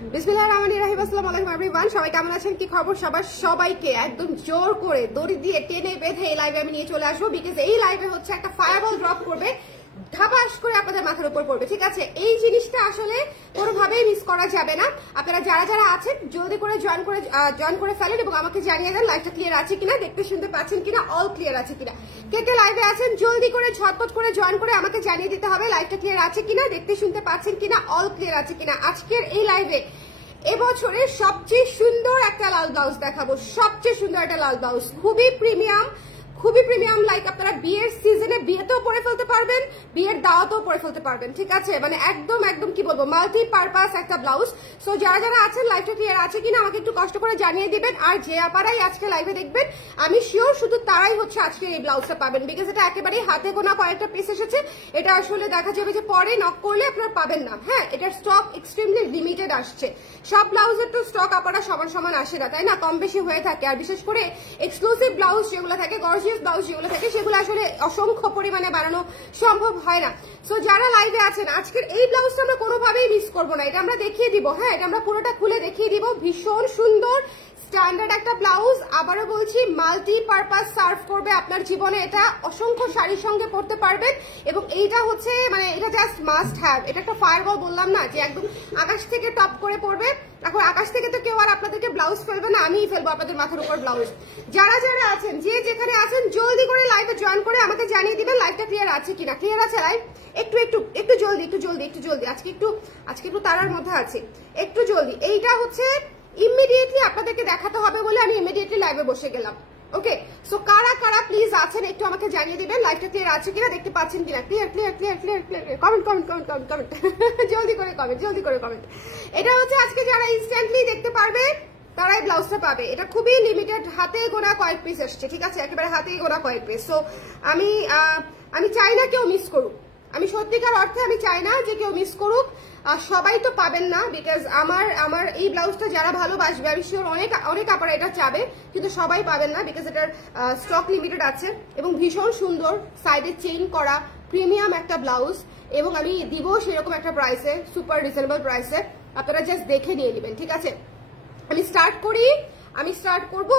বিসমিল্লাহির রহমানির রহিম। আসসালামু আলাইকুম এভরিওয়ান, সবাই কেমন আছেন, কি খবর সবার? সবাইকে একদম জোর করে দড়ি দিয়ে টেনে বেঁধে এই লাইভে আমি নিয়ে চলে আসবো, বিকজ এই লাইভে হচ্ছে একটা ফায়ারবল ড্রপ করবে, ধাপাস করে আপনাদের মাথার উপর পড়বে। ঠিক আছে, এই জিনিসটা আসলে কোনোভাবেই মিস করা যাবে না। আপনারা যারা যারা আছেন জলদি করে জয়েন করে ফেলেন এবং আমাকে জানিয়ে দেন লাইভটা ক্লিয়ার আছে কিনা, দেখতে শুনতে পাচ্ছেন কিনা, অল ক্লিয়ার আছে কিনা। কে কে লাইভে আছেন জলদি করে ঝটপট করে জয়েন করে আমাকে জানিয়ে দিতে হবে লাইভটা ক্লিয়ার আছে কিনা, দেখতে শুনতে পাচ্ছেন কিনা, অল ক্লিয়ার আছে কিনা। আজকের এই লাইভে এবছরের সবচেয়ে সুন্দর একটা লাল ব্লাউজ দেখাবো, সবচেয়ে সুন্দর একটা লাল ব্লাউজ, খুবই প্রিমিয়াম লাইক আপনারা বিয়ের সিজনে বিয়েতেও পরে ফেলতে পারবেন, বিয়ের দাওয়াতেও পরে ফেলতে পারবেন। ঠিক আছে, মানে একদম কি বলবো, মাল্টি পারপাস একটা ব্লাউজ। সো যারা যারা আছেন লাইভটা ক্লিয়ার আছে কিনা আমাকে একটু কষ্ট করে জানিয়ে দিবেন। আর যে আপারাই আজকে লাইভে দেখবেন আমি শিওর শুধু তারাই হচ্ছে আজকে এই ব্লাউজটা পাবেন, বিকজ এটা একেবারেই হাতে গোনা কয়েকটা পিস এসেছে। এটা আসলে দেখা যাবে যে পরে নক করলে আপনারা পাবেন না। হ্যাঁ, এটার স্টক এক্সট্রিমলি লিমিটেড আসছে। সব ব্লাউজের তো স্টক আপনারা সমান আসে না, তাই না? কম বেশি হয়ে থাকে। আর বিশেষ করে এক্সক্লুসিভ ব্লাউজ যেগুলো থাকে, গর্জিয়াস ব্লাউজ যেগুলো থাকে, সেগুলো আসলে অসংখ্য পরিমাণে বানানো সম্ভব হয় না। সো যারা লাইভে আছেন আজকের এই ব্লাউজটা আমরা কোনোভাবেই মিস করবো না, এটা আমরা দেখিয়ে দিব। হ্যাঁ, এটা আমরা পুরোটা খুলে দেখিয়ে দিব। ভীষণ সুন্দর স্ট্যান্ডার্ড একটা ব্লাউজ, আবারও বলছি মাল্টি পারপাস সার্ভ করবে আপনার জীবনে। এটা অসংখ্য শাড়ির সঙ্গে পরতে পারবেন এবং এইটা হচ্ছে মানে এটা জাস্ট মাস্ট হ্যাভ। এটা একটা ফায়ারবল বললাম না যে একদম আকাশ থেকে টপ করে পড়বে। এখন আকাশ থেকে তো কেউ আর আপনাদেরকে ব্লাউজ ফেলবে না, আমিই ফেলবো আপনাদের মাথার উপর ব্লাউজ। যারা যারা আছেন যে যেখানে আছেন জলদি করে লাইভে জয়েন করে আমাকে জানিয়ে দিবেন লাইভটা ক্লিয়ার আছে কিনা। ক্লিয়ার আছে লাইভ? একটু জলদি আজকে একটু তারার মধ্যে আছে, একটু জলদি। এইটা হচ্ছে ইমিডিয়েটলি আপনাদেরকে দেখাতে হবে বলে আমি ইমিডিয়েটলি লাইভে বসে গেলাম। ওকে, সো কারা কারা প্লিজ আছেন একটু আমাকে জানিয়ে দিবেন লাইভটা ক্লিয়ার আছে কিনা, দেখতে পাচ্ছেন কিনা। ক্লিয়ার কমেন্ট জলদি করে কমেন্ট। এটা হচ্ছে আজকে যারা ইনস্ট্যান্টলি দেখতে পারবে তারাই ব্লাউজটা পাবে। এটা খুবই লিমিটেড, হাতে গোনা কয়েক পিস আসছে। ঠিক আছে, একেবারে হাতে গোনা কয়েক পিস। সো আমি চাই না কেউ মিস করুক, আমি সত্যিকার অর্থে আমি চাই না যে কেউ মিস করুক। সবাই তো পাবেন না, বিকজ আমার এই ব্লাউজটা যারা ভালোবাসবে আমি শিওর অনেক আপনারা এটা চাবে, কিন্তু সবাই পাবেন না বিকজ এটার স্টক লিমিটেড আছে এবং ভীষণ সুন্দর সাইডে চেইন করা প্রিমিয়াম একটা ব্লাউজ এবং আমি দিব সেরকম একটা প্রাইসে, সুপার রিজনেবল প্রাইসে। আপনারা জাস্ট দেখে নিয়ে নেবেন। ঠিক আছে, আমি স্টার্ট করব,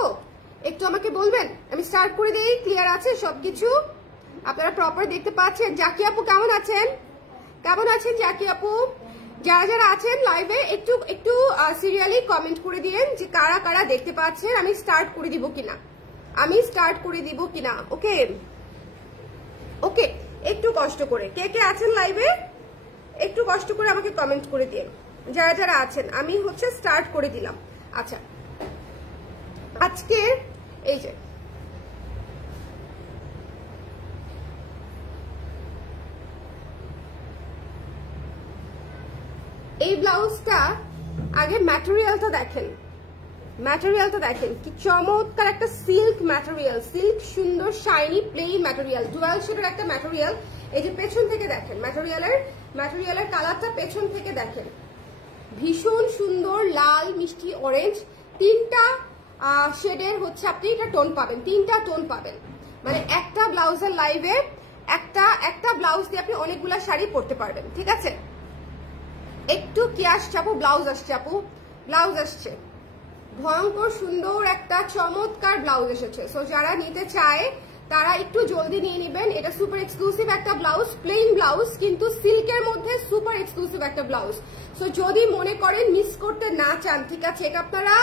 একটু আমাকে বলবেন আমি স্টার্ট করে দিই। ক্লিয়ার আছে সবকিছু? আপনারা প্রপার দেখতে পাচ্ছেন? জাকি আপু কেমন আছেন জাকি আপু? যারা যারা আছেন লাইভে একটু সিরিয়ালি কমেন্ট করে দিয়েন যে কারা কারা দেখতে পাচ্ছেন, আমি স্টার্ট করে দিব কিনা। ওকে, একটু কষ্ট করে কে কে আছেন লাইভে একটু কষ্ট করে আমাকে কমেন্ট করে দিন যারা যারা আছেন। আমি হচ্ছে স্টার্ট করে দিলাম। আচ্ছা, আজকে এই যে এই ব্লাউজটা আগে ম্যাটেরিয়ালটা দেখেন কি চমৎকার একটা সিল্ক ম্যাটেরিয়াল, সিল্ক সুন্দর শাইনি প্লেন ম্যাটেরিয়াল, ডুয়াল শেডের একটা ম্যাটেরিয়াল। এই যে পেছন থেকে দেখেন ম্যাটেরিয়ালের কালারটা পেছন থেকে দেখেন, ভীষণ সুন্দর লাল মিষ্টি অরেঞ্জ, তিনটা শেডের হচ্ছে আপনি এটা টোন পাবেন, তিনটা টোন পাবেন। মানে একটা ব্লাউজের লাইভে একটা ব্লাউজ দিয়ে আপনি অনেকগুলা শাড়ি পরতে পারবেন। ঠিক আছে, একটু কি আসছে আপু? ব্লাউজ আসছে ভয়ঙ্কর সুন্দর একটা চমৎকার ব্লাউজ এসেছে। সো যারা নিতে চায় তারা একটু জলদি নিয়ে নেবেন। এটা সুপার এক্সক্লুসিভ একটা ব্লাউজ, প্লেন ব্লাউজ কিন্তু সিল্কের মধ্যে সুপার এক্সক্লুসিভ একটা ব্লাউজ। সো যদি মনে করেন মিস করতে না চান, ঠিক আছে, এটা আপনারা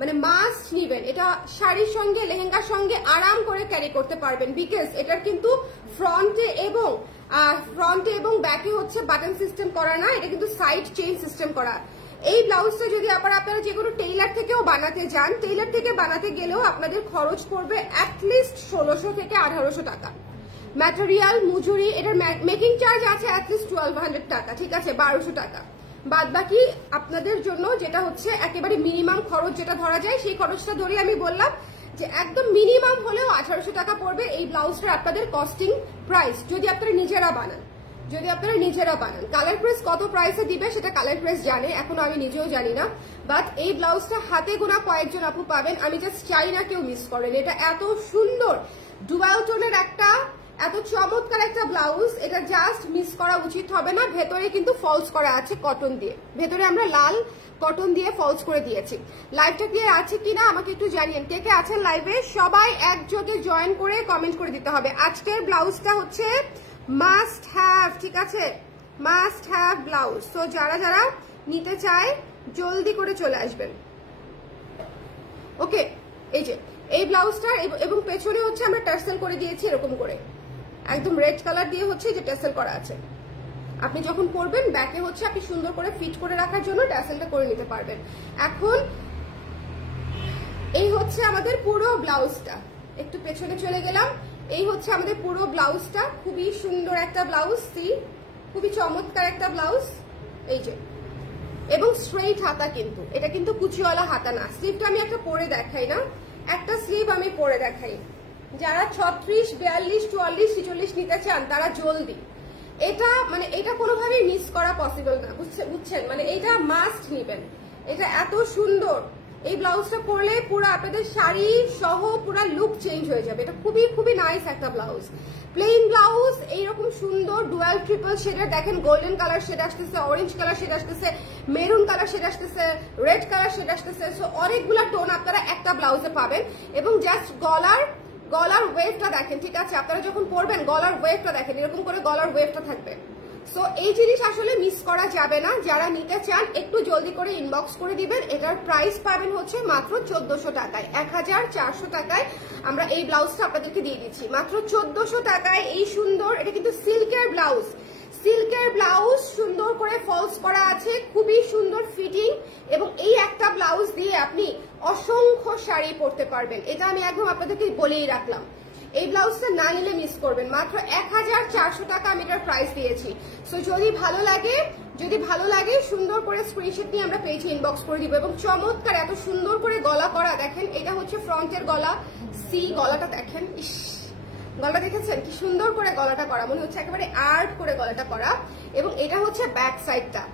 মানে মাস্ট নিবেন। এটা শাড়ির সঙ্গে লেহেঙ্গার সঙ্গে আরাম করে ক্যারি করতে পারবেন, বিকজ এটার কিন্তু ফ্রন্টে এবং ব্যাকে হচ্ছে বাটন সিস্টেম করা না, এটা কিন্তু সাইড চেইন সিস্টেম করা। এই ব্লাউজটা যদি আপনারা যে কোনো টেইলার থেকেও বানাতে যান, টেইলার থেকে বানাতে গেলেও আপনাদের খরচ পড়বে অ্যাটলিস্ট 1600 থেকে 1800 টাকা। ম্যাটেরিয়াল মজুরি, এটার মেকিং চার্জ আছে অ্যাটলিস্ট 1200 টাকা। ঠিক আছে, 1200 টাকা। বাদ বাকি আপনাদের জন্য যেটা হচ্ছে একেবারে মিনিমাম খরচ যেটা ধরা যায় সেই খরচটা ধরে আমি বললাম যে একদম মিনিমাম হলেও 1800 টাকা পড়বে এই ব্লাউজটা আপনাদের কস্টিং প্রাইস, যদি আপনারা নিজেরা বানান। কালার প্রেস কত প্রাইসে দিবে সেটা কালার প্রেস জানে, এখনো আমি নিজেও জানি না। বাট এই ব্লাউজটা হাতে গোনা কয়েকজন আপু পাবেন, আমি জাস্ট চাই না কেউ মিস করেন। এটা এত সুন্দর ডুয়াল টোনের এত চমৎকার একটা ব্লাউজ, এটা জাস্ট মিস করা উচিত হবে না। ভেতরে কিন্তু ফলস করা আছে কটন দিয়ে, ভেতরে আমরা লাল কটন দিয়ে ফলস করে দিয়েছি। লাইভটা ক্লিয়ার আছে কিনা আমাকে একটু জানিয়েন, কে কে আছেন লাইভে। সবাই একযোগে জয়েন করে কমেন্ট করে দিতে হবে। আজকের ব্লাউজটা হচ্ছে মাস্ট হ্যাভ, ঠিক আছে, মাস্ট হ্যাভ ব্লাউজ। তো যারা যারা নিতে চায় জলদি করে চলে আসবেন। ওকে, এই যে এই ব্লাউজটা এবং পেছনে হচ্ছে আমরা টার্সেল করে দিয়েছি এরকম করে, একদম রেড কালার দিয়ে হচ্ছে যে টার্সেল করা আছে। আপনি যখন পরবেন ব্যাকে হচ্ছে আপনি সুন্দর করে ফিট করে রাখার জন্য টার্সেলটা করে নিতে পারবেন। এখন এই হচ্ছে আমাদের পুরো ব্লাউজটা, একটু পেছনে চলে গেলাম। এই হচ্ছে আমাদের পুরো ব্লাউজটা, খুবই সুন্দর একটা ব্লাউজ, সি খুবই চমৎকার একটা ব্লাউজ। এই যে, এবং স্ট্রেইট হাতা, কিন্তু এটা কিন্তু কুচিওয়ালা হাতা না। স্লিভটা আমি একটা পরে দেখাই না, একটা স্লিভ আমি পরে দেখাই। যারা 36, 42, 44, 46 নিতে চান তারা জলদি, এটা মানে এটা কোনোভাবেই মিস করা পসিবল না, বুঝছেন, মানে এটা মাস্ট নিবেন। এটা এত সুন্দর, এই ব্লাউজটা পরলে পুরো আপনাদের শাড়ি সহ পুরো লুক চেঞ্জ হয়ে যাবে। এটা খুবই খুবই নাইস একটা ব্লাউজ, প্লেন ব্লাউজ, এইরকম সুন্দর ডুয়াল ট্রিপল শেডের, দেখেন গোল্ডেন কালার শেড আসতেছে, অরেঞ্জ কালার শেড আসতেছে, মেরুন কালার শেড আসতেছে, রেড কালার শেড আসতেছে। সো অনেকগুলা টোন আপনারা একটা ব্লাউজে পাবেন। এবং জাস্ট গলার ওয়েভটা দেখেন, ঠিক আছে, আপনারা যখন পরবেন গলার ওয়েভটা দেখেন, এরকম করে গলার ওয়েভটা থাকবে। সো এই জিনিস আসলে মিস করা যাবে না। যারা নিতে চান একটু জলদি করে ইনবক্স করে দিবেন। এটার প্রাইস পাবেন হচ্ছে মাত্র 1400 টাকায়, 1400 টাকায় আমরা এই ব্লাউজটা আপনাদেরকে দিয়ে দিচ্ছি, মাত্র 1400 টাকায়। এই সুন্দর, এটা কিন্তু সিল্কের ব্লাউজ, সিল্কের ব্লাউজ, সুন্দর করে ফলস করা আছে, খুবই সুন্দর ফিটিং। এবং এই একটা ব্লাউজ দিয়ে আপনি অসংখ্য শাড়ি পরতে পারবেন, এটা আমি একদম আপনাদেরকে বলেই রাখলাম। এই ব্লাউজটা না নিলে মিস করবেন, মাত্র 1400 টাকা আমি এটার প্রাইস দিয়েছি। সো যদি ভালো লাগে সুন্দর করে স্ক্রিনশট নিয়ে আমরা পেজে ইনবক্স করে দিব। এবং চমৎকার এত সুন্দর করে গলা করা, দেখেন এটা হচ্ছে ফ্রন্টের গলা, সি গলাটা দেখেন, ইস গলাটা দেখেছেন কি সুন্দর করে গলাটা করা, মনে হচ্ছে একেবারে আর্ট করে গলাটা করা। এবং এটা হচ্ছে ব্যাক সাইডটা।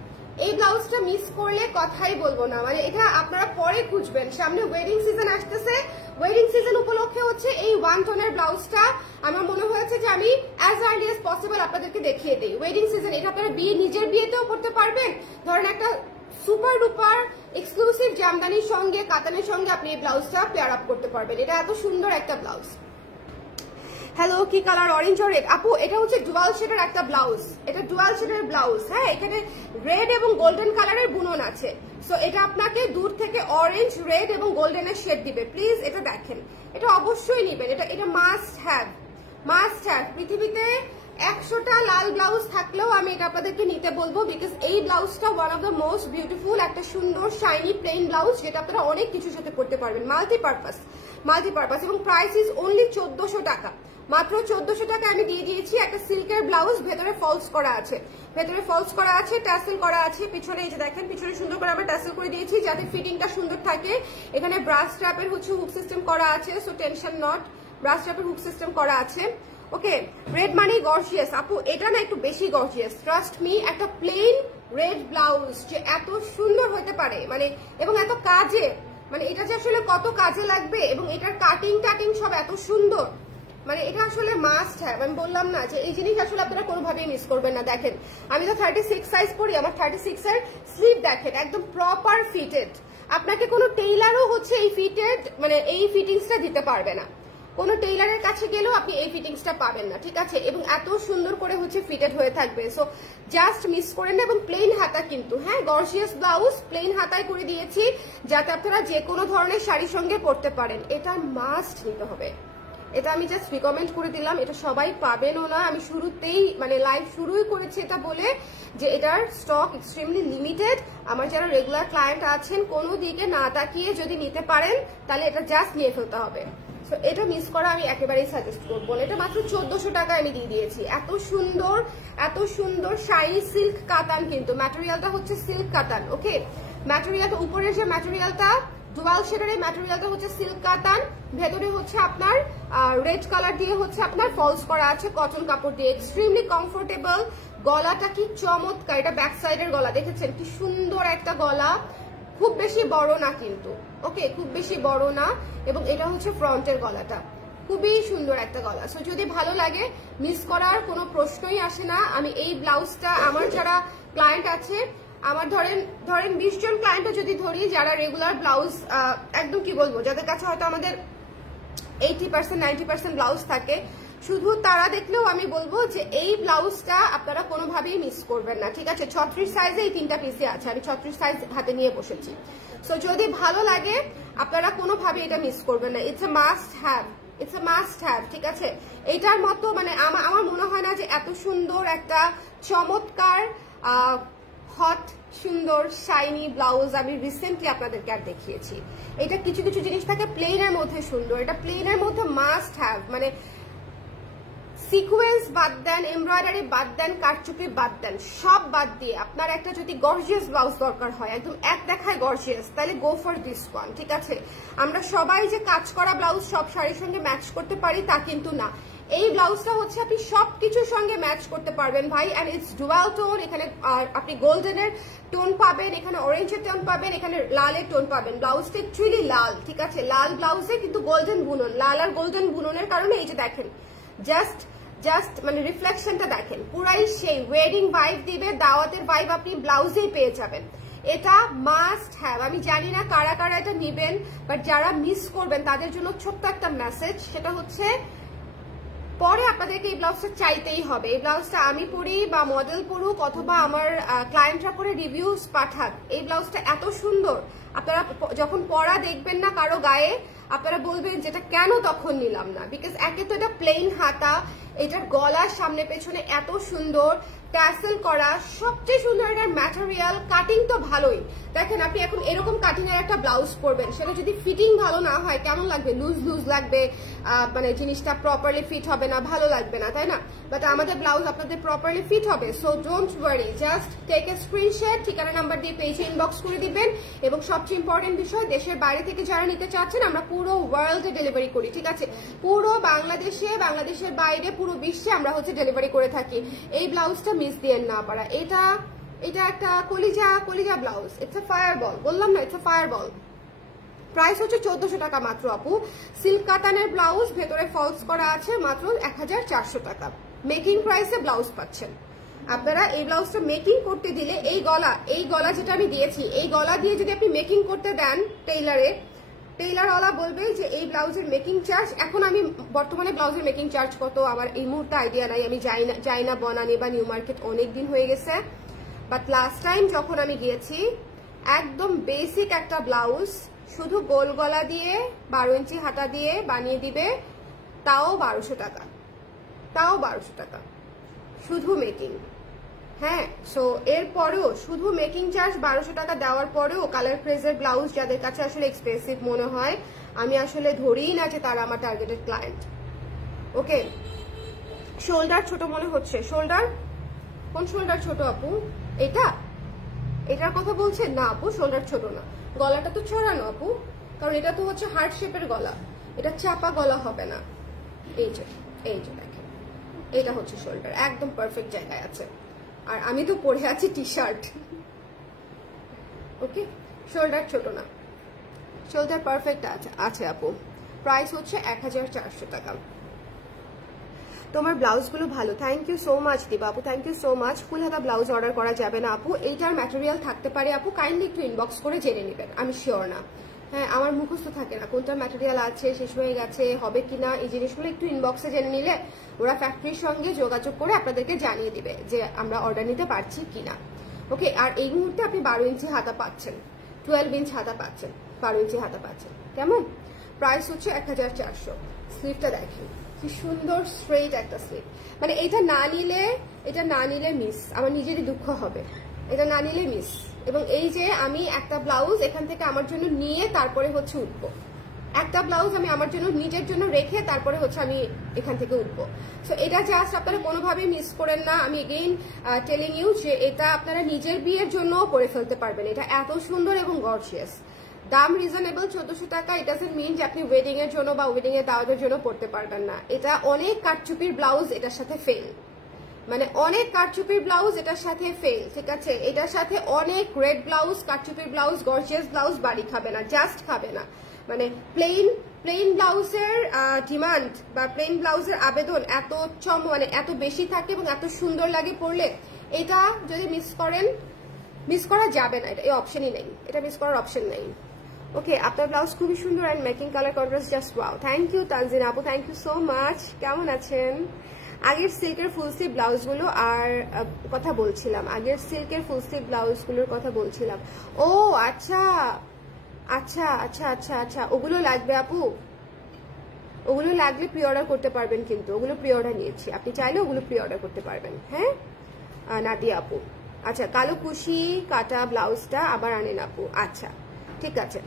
এই ব্লাউজটা মিস করলে কথাই বলবো না, মানে এটা আপনারা পরে খুঁজবেন। সামনে ওয়েডিং সিজন আসতেছে, ওয়েডিং সিজন উপলক্ষে হচ্ছে এই ওয়ান টোনের ব্লাউজটা আমার মনে হয়েছে যে আমি অ্যাজ আর্লি অ্যাজ পসিবল আপনাদেরকে দেখিয়ে দিই। ওয়েডিং সিজন, এটা আপনারা নিজের বিয়েতেও পড়তে পারবেন, ধরেন একটা সুপার ডুপার এক্সক্লুসিভ জামদানির সঙ্গে, কাতানের সঙ্গে আপনি এই ব্লাউজটা পেয়ার আপ করতে পারবেন। এটা এত সুন্দর একটা ব্লাউজ। হ্যালো, কি কালার, অরেঞ্জ আর রেড? আপু এটা হচ্ছে ডুয়াল শেডের একটা ব্লাউজ, এটা ডুয়াল শেডের ব্লাউজ। হ্যাঁ, এখানে রেড এবং গোল্ডেন কালারের বুনন আছে। সো এটা আপনাকে দূর থেকে অরেঞ্জ, রেড এবং গোল্ডেনের শেড দিবে। প্লিজ এটা দেখেন, এটা অবশ্যই নেবেন, এটা মাস্ট হ্যাভ, মাস্ট হ্যাভ। পৃথিবীতে 100টা লাল ব্লাউজ থাকলেও আমি এটা আপনাদেরকে নিতে বলবো, বিকজ এই ব্লাউজটা one of the most beautiful, একটা সুন্দর শাইনি প্লেন ব্লাউজ, যেটা আপনারা অনেক কিছুর সাথে করতে পারবেন, মাল্টিপারপাস। এবং প্রাইস ইজ অনলি 1400 টাকা, মাত্র 1400 টাকা আমি দিয়ে দিয়েছি। একটা সিল্কের ব্লাউজ, ভেতরে ফলস করা আছে, টাসেল করা আছে। পিছনে এই যে দেখেন, পিছনে সুন্দর করে আমরা টাসেল করে দিয়েছি যাতে ফিটিংটা সুন্দর থাকে। এখানে ব্রাশ স্ট্র্যাপের হচ্ছে হুক সিস্টেম করা আছে, সো টেনশন নট, ব্রাশ স্ট্র্যাপের হুক সিস্টেম করা আছে। ওকে, রেড মানে গর্জিয়াস। আপু এটা না একটু বেশি গর্জিয়াস, ট্রাস্ট মি। একটা প্লেন রেড ব্লাউজ যে এত সুন্দর হতে পারে, মানে এবং এত কাজে, মানে এটা যে আসলে কত কাজে লাগবে, এবং এটার কাটিং সব এত সুন্দর, মানে এটা আসলে মাস্ট হ্যাভ। আমি বললাম না যে এই জিনিস আসলে আপনারা কোনোভাবেই মিস করবেন না। দেখেন আমি তো 36 সাইজ পরি, আমার 36 এর স্লিভ দেখেন একদম প্রপার ফিটেড। আপনাকে কোনো টেইলারও হচ্ছে এই ফিটেড, মানে এই ফিটিংসটা দিতে পারবে না, কোনো টেইলারের কাছে গেলেও আপনি এই ফিটিংসটা পাবেন না, ঠিক আছে। এবং এত সুন্দর করে হচ্ছে ফিটেড হয়ে থাকবে, সো জাস্ট মিস করেন না। এবং প্লেন হাতা কিন্তু, হ্যাঁ, গর্জিয়াস ব্লাউজ প্লেন হাতায় করে দিয়েছি যাতে আপনারা যে কোনো ধরনের শাড়ির সঙ্গে পরতে পারেন। এটা মাস্ট নিতে হবে, এটা আমি জাস্ট রিকমেন্ড করে দিলাম, এটা সবাই পাবেনও না। আমি শুরুতেই মানে লাইভ শুরুই করেছি এটা বলে যে এটার স্টক এক্সট্রিমলি লিমিটেড। আমার যারা রেগুলার ক্লায়েন্ট আছেন, কোনো দিকে না তাকিয়ে যদি নিতে পারেন তাহলে এটা জাস্ট নিয়ে ফেলতে হবে। সো এটা মিস করা আমি একেবারেই সাজেস্ট করবো না। এটা মাত্র 1400 টাকা আমি দিয়ে দিয়েছি। এত সুন্দর শাইনি সিল্ক কাতান, কিন্তু ম্যাটেরিয়ালটা হচ্ছে সিল্ক কাতান। ওকে, ম্যাটেরিয়ালটা উপরের যে ম্যাটেরিয়ালটা ডুয়াল শেডের, এই ম্যাটেরিয়ালটা হচ্ছে সিল্ক কাতান, ভেতরে হচ্ছে আপনার রেড কালার দিয়ে হচ্ছে আপনার ফলস করা আছে কটন কাপড় দিয়ে, এক্সট্রিমলি কমফোর্টেবল। গলাটা কি চমৎকার, এটা ব্যাক সাইডের গলা, দেখেছেন কি সুন্দর একটা গলা, খুব বেশি বড় না কিন্তু, ওকে, খুব বেশি বড় না। এবং এটা হচ্ছে ফ্রন্টের গলাটা, খুবই সুন্দর একটা গলা। সো যদি ভালো লাগে মিস করার কোনো প্রশ্নই আসে না। আমি এই ব্লাউজটা আমার যারা ক্লায়েন্ট আছে, আমার ধরেন 20 জন ক্লায়েন্টও যদি ধরি যারা রেগুলার ব্লাউজ একদম কি বলবো, যাদের কাছে হয়তো আমাদের 80% 90% ব্লাউজ থাকে, শুধু তারা দেখলেও আমি বলবো যে এই ব্লাউজটা আপনারা কোনোভাবেই মিস করবেন না। ঠিক আছে, 36 সাইজে এই 3টা পিসে আছে, আমি 36 সাইজ হাতে নিয়ে বসেছি। সো যদি ভালো লাগে আপনারা কোনোভাবে এটা মিস করবেন না। It's a must have, it's a must have. ঠিক আছে, এটার মতো মানে আমার মনে হয় না যে এত সুন্দর একটা চমৎকার হট সুন্দর শাইনি ব্লাউজ আমি রিসেন্টলি আপনাদেরকে আর দেখিয়েছি। এটা কিছু কিছু জিনিস থাকে প্লেনের মধ্যে সুন্দর, এটা প্লেনের মধ্যে মাস্ট হ্যাভ। মানে সিকোয়েন্স বাদ দেন, এমব্রয়ডারি বাদ দেন, কারচুপি বাদ দেন, সব বাদ দিয়ে আপনার একটা যদি গর্জিয়াস ব্লাউজ দরকার হয়, একদম এক দেখায় গর্জিয়াস, তাহলে গো ফর দিস ওয়ান। ঠিক আছে, আমরা সবাই যে কাজ করা ব্লাউজ সব শাড়ির সঙ্গে ম্যাচ করতে পারি তা কিন্তু না। এই ব্লাউজটা হচ্ছে আপনি সবকিছুর সঙ্গে ম্যাচ করতে পারবেন ভাই। অ্যান্ড ইটস ডুয়াল টোন, এখানে আপনি গোল্ডেনের টোন পাবেন, এখানে অরেঞ্জের টোন পাবেন, এখানে লালের টোন পাবেন। ব্লাউজটা অ্যাকচুয়ালি লাল, ঠিক আছে, লাল ব্লাউজে কিন্তু গোল্ডেন বুনন, লাল আর গোল্ডেন বুননের কারণে এই যে দেখেন জাস্ট মানে রিফ্লেকশনটা দেখেন, পুরাই সেই ওয়েডিং ভাইব দিবে, দাওয়াতের ভাইব আপনি ব্লাউজেই পেয়ে যাবেন। এটা মাস্ট হ্যাভ। আমি জানি না কারা কারা এটা নিবেন, বাট যারা মিস করবেন তাদের জন্য ছোট্ট একটা মেসেজ, সেটা হচ্ছে পরে আপনাদেরকে এই ব্লাউজটা চাইতেই হবে। এই ব্লাউজটা আমি পরি বা মডেল পরুক অথবা আমার ক্লায়েন্টরা করে রিভিউজ পাঠাক, এই ব্লাউজটা এত সুন্দর, আপনারা যখন পরা দেখবেন না কারো গায়ে, আপনারা বলবেন যেটা কেন তখন নিলাম না। বিকজ একে তো এটা প্লেন হাতা, এটার গলার সামনে পেছনে এত সুন্দর ট্যাসেল করা, সবচেয়ে সুন্দর এটার ম্যাটেরিয়াল, কাটিং তো ভালোই। দেখেন আপনি এখন এরকম কাটিং এর একটা ব্লাউজ পরবেন, সেটা যদি ফিটিং ভালো না হয় কেমন লাগবে, লুজ লুজ লাগবে, মানে জিনিসটা প্রপারলি ফিট হবে না, ভালো লাগবে না, তাই না? বাট আমাদের ব্লাউজ আপনাদের প্রপারলি ফিট হবে। So don't worry, just take a screenshot, ঠিকানা নাম্বার দিয়ে পেজে ইনবক্স করে দিবেন। এবং সবচেয়ে ইম্পর্টেন্ট বিষয়, দেশের বাইরে থেকে যারা নিতে চাচ্ছেন আমরা পুরো ওয়ার্ল্ডে ডেলিভারি করি। ঠিক আছে, পুরো বাংলাদেশে, বাংলাদেশের বাইরে, পুরো বিশ্বে আমরা হচ্ছে ডেলিভারি করে থাকি। এই ব্লাউজটা মিস দিয়ে না পারা, এটা একটা কলিজা ব্লাউজ, ইটস এ ফায়ারবল, বললাম না ইটস এ ফায়ারবল। প্রাইস হচ্ছে 1400 টাকা মাত্র আপু। সিল্ক কাতানের ব্লাউজ, ভেতরে ফলস করা আছে, মাত্র 1400 টাকা। মেকিং প্রাইসে ব্লাউজ পাচ্ছেন আপনারা। এই ব্লাউজটা মেকিং করতে দিলে এই গলা যেটা আমি দিয়েছি, এই গলা দিয়ে যদি আপনি মেকিং করতে দেন টেইলারওয়ালা বলবে যে এই ব্লাউজের মেকিং চার্জ, এখন আমি বর্তমানে ব্লাউজের মেকিং চার্জ কত আমার এই মুহূর্তে আইডিয়া নাই, আমি যাই না বনানি বা নিউ মার্কেট, অনেক দিন হয়ে গেছে। বাট লাস্ট টাইম যখন আমি গিয়েছি, একদম বেসিক একটা ব্লাউজ শুধু গোল গলা দিয়ে 12 ইঞ্চি হাতা দিয়ে বানিয়ে দিবে, তাও 1200 টাকা, শুধু মেকিং। হ্যাঁ, সো এরপরেও শুধু মেকিং চার্জ 1200 টাকা দেওয়ার পরেও কালার ক্রেজের ব্লাউজ যাদের কাছে আসলে এক্সপেন্সিভ মনে হয়, আমি আসলে ধরিই না যে তারা আমার টার্গেটেড ক্লায়েন্ট। ওকে, শোল্ডার ছোট মনে হচ্ছে, শোল্ডার কোন শোল্ডার ছোট আপু? এটার কথা বলছেন না আপু, শোল্ডার ছোট না, গলাটা তো ছড়ানো আপু, কারণ এটা তো হচ্ছে হার্ট শেপের গলা, এটা চাপা গলা হবে না। এই যে দেখেন, এটা হচ্ছে শোল্ডার, একদম পারফেক্ট জায়গায় আছে। আর আমি তো পরে আছি টি শার্ট। ওকে, শোল্ডার ছোট না, শোল্ডার পারফেক্ট আছে আপু। প্রাইস হচ্ছে 1400 টাকা। তোমার ব্লাউজগুলো ভালো, থ্যাংক ইউ সো মাচ দিবা আপু, থ্যাংক ইউ সো মাচ। ফুল হাতা ব্লাউজ অর্ডার করা যাবে না আপু, এইটার ম্যাটেরিয়াল থাকতে পারে আপু, কাইন্ডলি একটু ইনবক্স করে জেনে নেবেন, আমি শিওর না। হ্যাঁ, আমার মুখস্থ থাকে না কোনটা ম্যাটেরিয়াল আছে, শেষ হয়ে গেছে, হবে কিনা, এই জিনিসগুলো একটু ইনবক্সে জেনে নিলে ওরা ফ্যাক্টরির সঙ্গে যোগাযোগ করে আপনাদেরকে জানিয়ে দিবে যে আমরা অর্ডার নিতে পারছি কিনা। ওকে, আর এই মুহূর্তে আপনি 12 ইঞ্চি হাতা পাচ্ছেন, 12 ইঞ্চ হাতা পাচ্ছেন, 12 ইঞ্চি হাতা পাচ্ছেন, কেমন? প্রাইস হচ্ছে 1400। স্লিভটা দেখেন কি সুন্দর স্ট্রেট একটা স্লিভ, মানে এটা না নিলে মিস, আমার নিজেরই দুঃখ হবে, এটা না নিলে মিস। এবং এই যে আমি একটা ব্লাউজ এখান থেকে আমার জন্য নিয়ে তারপরে হচ্ছে উঠবো, একটা ব্লাউজ আমি আমার জন্য নিজের জন্য রেখে তারপরে হচ্ছে আমি এখান থেকে উঠবো। সো এটা জাস্ট আপনারা কোনোভাবেই মিস করেন না। আমি এগেইন টেলিং ইউ যে এটা আপনারা নিজের বিয়ের জন্য পরে ফেলতে পারবেন, এটা এত সুন্দর এবং গর্জিয়াস। দাম রিজনেবল 1400 টাকা, ইট ডাজন্ট মিন যে আপনি ওয়েডিং এর জন্য বা ওয়েডিং এর দাওয়াতের জন্য পড়তে পারবেন না। এটা অনেক কারচুপির ব্লাউজ এটার সাথে ফেল, মানে অনেক কারচুপির ব্লাউজ এটার সাথে ফেল, ঠিক আছে? এটার সাথে অনেক রেড ব্লাউজ, কারচুপির ব্লাউজ, গর্জিয়াস ব্লাউজ বাড়ি খাবে না, জাস্ট খাবে না। মানে প্লেন ব্লাউজের ডিমান্ড বা প্লেন ব্লাউজের আবেদন এত মানে এত বেশি থাকে এবং এত সুন্দর লাগে পরলে, এটা যদি মিস করা যাবে না, এটা এই অপশনই নেই, এটা মিস করার অপশন নেই। ওকে, আপনার ব্লাউজ খুবই সুন্দর and making colour contrast just wow. Thank you Tanjina আপু, থ্যাংক ইউ সো মাচ। কেমন আছেন? আগের সিল্কের ফুল স্লিভ ব্লাউজগুলো আর কথা বলছিলাম, আগের সিল্কের ফুল স্লিভ ব্লাউজগুলোর কথা বলছিলাম। ও আচ্ছা আচ্ছা আচ্ছা আচ্ছা আচ্ছা, ওগুলো লাগবে আপু, ওগুলো লাগলে প্রি অর্ডার করতে পারবেন, কিন্তু ওগুলো প্রি অর্ডার নিয়েছি, আপনি চাইলে ওগুলো প্রি অর্ডার করতে পারবেন। হ্যাঁ নাদিয়া আপু, আচ্ছা কালো কুশি কাটা ব্লাউজটা আবার আনেন আপু। আচ্ছা ঠিক আছে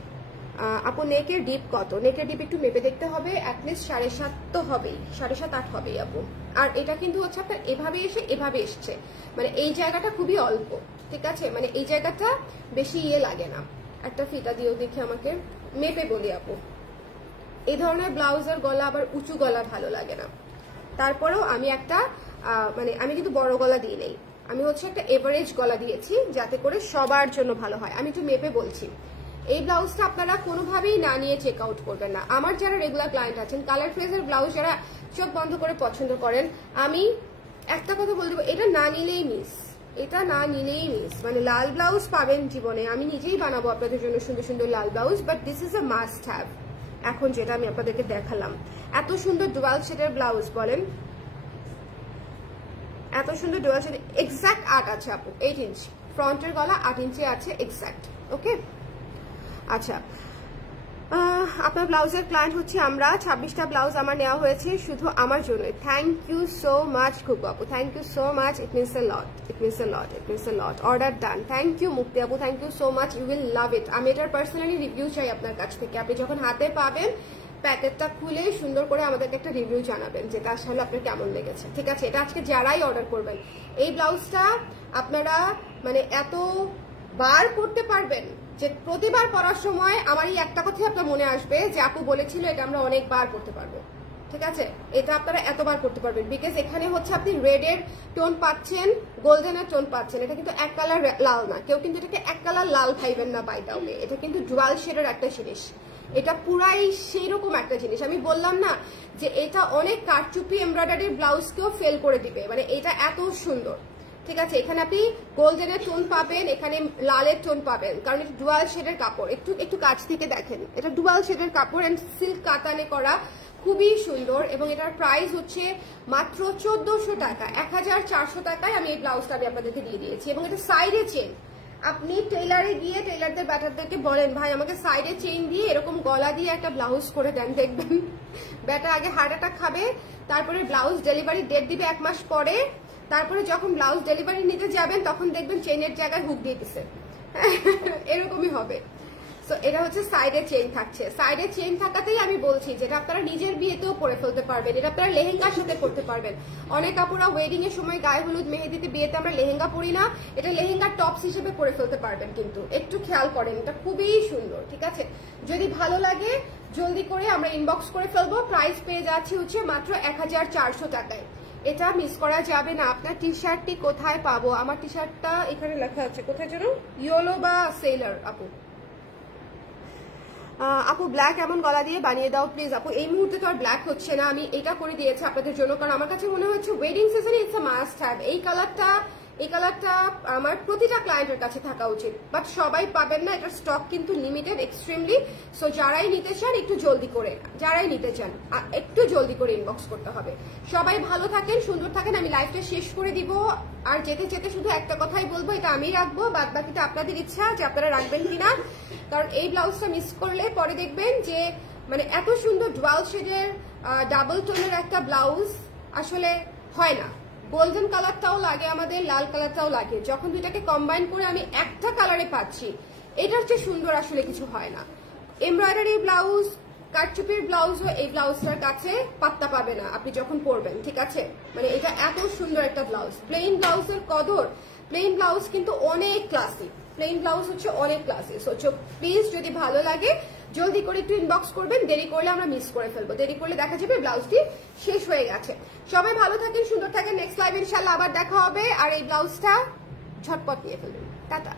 আপু, নেকের ডিপ কত? নেকের ডিপ একটু মেপে দেখতে হবে, অ্যাটলিস্ট 7.5 তো হবেই, 7.5-8 হবেই আপু। আর এটা কিন্তু হচ্ছে আপনার এভাবে এসছে, মানে এই জায়গাটা খুবই অল্প, ঠিক আছে, মানে এই জায়গাটা বেশি লাগে না। একটা ফিতা দিয়েও দেখি, আমাকে মেপে বলি আপু। এই ধরনের ব্লাউজের গলা আবার উঁচু গলা ভালো লাগে না। তারপরেও আমি একটা মানে আমি কিন্তু বড় গলা দিই নেই, আমি হচ্ছে একটা এভারেজ গলা দিয়েছি যাতে করে সবার জন্য ভালো হয়। আমি একটু মেপে বলছি। এই ব্লাউজটা আপনারা কোনোভাবেই না নিয়ে চেক আউট করবেন না। আমার যারা রেগুলার ক্লায়েন্ট আছেন, কালার ফ্রেজের ব্লাউজ যারা চোখ বন্ধ করে পছন্দ করেন, আমি একটা কথা বলে দেবো, এটা না নিলেই মিস, এটা না নিলেই মিস। মানে লাল ব্লাউজ পাবেন জীবনে, আমি নিজেই বানাবো আপনাদের জন্য সুন্দর সুন্দর লাল blouse, but this is a must have. এখন যেটা আমি আপনাদেরকে দেখালাম, এত সুন্দর ডুয়াল শেডের ব্লাউজ, বলেন এত সুন্দর ডুয়াল শেড, এক্সাক্ট 8 আছে আপু, 8 ইঞ্চ ফ্রন্টের গলা 8 ইঞ্চি আছে এক্সাক্ট। ওকে আচ্ছা, আপনার ব্লাউজের ক্লায়েন্ট হচ্ছে আমরা, 26টা ব্লাউজ আমার নেওয়া হয়েছে শুধু আমার জন্য। থ্যাংক ইউ সো মাচ খুব আপু, thank you so much, it means a lot, it means a lot, it means a lot. Order done, thank you Mukti আপু, thank you so much, you will love it. আমি এটার personally review চাই আপনার কাছ থেকে। আপনি যখন হাতে পাবেন, প্যাকেটটা খুলে সুন্দর করে আমাদেরকে একটা রিভিউ জানাবেন যেটা আসলে আপনার কেমন লেগেছে, ঠিক আছে। এটা আজকে যারাই অর্ডার করবেন, এই ব্লাউজটা আপনারা মানে এত বার করতে পারবেন যে প্রতিবার পরার সময় আমার এই একটা কথাই আপনার মনে আসবে যে আপু বলেছিল এটা আমরা অনেকবার করতে পারবো, ঠিক আছে। এটা আপনারা এতবার করতে পারবেন, বিকজ এখানে হচ্ছে আপনি রেডের টোন পাচ্ছেন, গোল্ডেনের টোন পাচ্ছেন। এটা কিন্তু এক কালার লাল না, কেউ কিন্তু এটাকে এক কালার লাল খাইবেন না বাইটাউলে, এটা কিন্তু ডুয়াল শেডের একটা জিনিস, এটা পুরাই সেই রকম একটা জিনিস। আমি বললাম না যে এটা অনেক কারচুপি এমব্রয়ডারির ব্লাউজকেও ফেল করে দিবে, মানে এটা এত সুন্দর, ঠিক আছে। এখানে আপনি গোল্ডেনের টোন পাবেন, এখানে লালের টোন পাবেন, কারণ এটা ডুয়াল শেডের কাপড়। একটু কাছ থেকে দেখেন, এটা ডুয়াল শেডের কাপড় এন্ড সিল্ক কাতানে করা, খুবই সুন্দর। এবং এটার প্রাইস হচ্ছে মাত্র 1400 টাকা, 1400 টাকায় আমি এই ব্লাউজটা আমি আপনাদেরকে দিয়ে দিয়েছি। এবং এটা সাইডে চেন, আপনি টেইলারে গিয়ে টেইলারদের ব্যাটারদেরকে বলেন ভাই আমাকে সাইডে চেইন দিয়ে এরকম গলা দিয়ে একটা ব্লাউজ করে দেন, দেখবেন ব্যাটার আগে হার্ট অ্যাটাক খাবে, তারপরে ব্লাউজ ডেলিভারি ডেট দিবে 1 মাস পরে, তারপরে যখন ব্লাউজ ডেলিভারি নিতে যাবেন তখন দেখবেন চেইনের জায়গায় হুক দিয়ে দিচ্ছে, এরকমই হবে। সো এটা হচ্ছে সাইডে চেইন থাকছে, সাইডে চেইন থাকাতেই আমি বলছি যেটা আপনারা নিজের বিয়েতেও পরে ফেলতে পারবেন, এটা আপনারা লেহেঙ্গার সাথে করতে পারবেন। অনেক আপুরা ওয়েডিং এর সময় গায়ে হলুদ মেহেদিতে বিয়েতে আমরা লেহেঙ্গা পরি না, এটা লেহেঙ্গার টপস হিসেবে পরে ফেলতে পারবেন, কিন্তু একটু খেয়াল করেন, এটা খুবই সুন্দর, ঠিক আছে। যদি ভালো লাগে জলদি করে আমরা ইনবক্স করে ফেলবো। প্রাইস পেয়ে যাচ্ছি হচ্ছে মাত্র 1400 টাকায়, এটা মিস করা যাবে না। আপনার টি শার্টটি কোথায় পাবো? আমার টি শার্টটা এখানে লেখা আছে, কোথায় যেন, ইয়েলো বা সেলার আপু। আপু ব্ল্যাক এমন গলা দিয়ে বানিয়ে দাও প্লিজ। আপু এই মুহূর্তে তো আর ব্ল্যাক হচ্ছে না, আমি এটা করে দিয়েছি আপনাদের জন্য, কারণ আমার কাছে মনে হচ্ছে ওয়েডিং সিজনে ইটস আ মাস্ট হ্যাভ। এই কালারটা আমার প্রতিটা ক্লায়েন্টের কাছে থাকা উচিত, বাট সবাই পাবেন না, এটার স্টক কিন্তু লিমিটেড এক্সট্রিমলি। সো যারাই নিতে চান একটু জলদি করে, যারাই নিতে চান একটু জলদি করে ইনবক্স করতে হবে। সবাই ভালো থাকেন, সুন্দর থাকেন। আমি লাইভটা শেষ করে দিব, আর যেতে যেতে শুধু একটা কথাই বলবো, এটা আমি রাখবো, বাদ বাকিটা আপনাদের ইচ্ছা যে আপনারা রাখবেন কিনা। কারণ এই ব্লাউজটা মিস করলে পরে দেখবেন যে মানে এত সুন্দর ডুয়াল শেডের ডাবল টোনের একটা ব্লাউজ আসলে হয় না। গোল্ডেন কালারটাও লাগে আমাদের, লাল কালারটাও লাগে, যখন দুইটাকে কম্বাইন করে আমি একটা কালারে পাচ্ছি, এটার চেয়ে সুন্দর আসলে কিছু হয় না। এমব্রয়ডারি ব্লাউজ, কারচুপির ব্লাউজও এই ব্লাউজটার কাছে পাত্তা পাবে না আপনি যখন পরবেন, ঠিক আছে। মানে এটা এত সুন্দর একটা ব্লাউজ। প্লেন ব্লাউজের কদর, প্লেন ব্লাউজ কিন্তু অনেক ক্লাসি, প্লেন ব্লাউজ হচ্ছে অনেক ক্লাসি। সো প্লিজ যদি ভালো লাগে জলদি করে একটু ইনবক্স করবেন, দেরি করলে আমরা মিস করে ফেলবো, দেরি করলে দেখা যাবে ব্লাউজটি শেষ হয়ে গেছে। সবাই ভালো থাকেন, সুন্দর থাকেন, নেক্সট লাইভ ইনশাল্লাহ আবার দেখা হবে। আর এই ব্লাউজটা ঝটপট নিয়ে ফেলবেন, টাটা।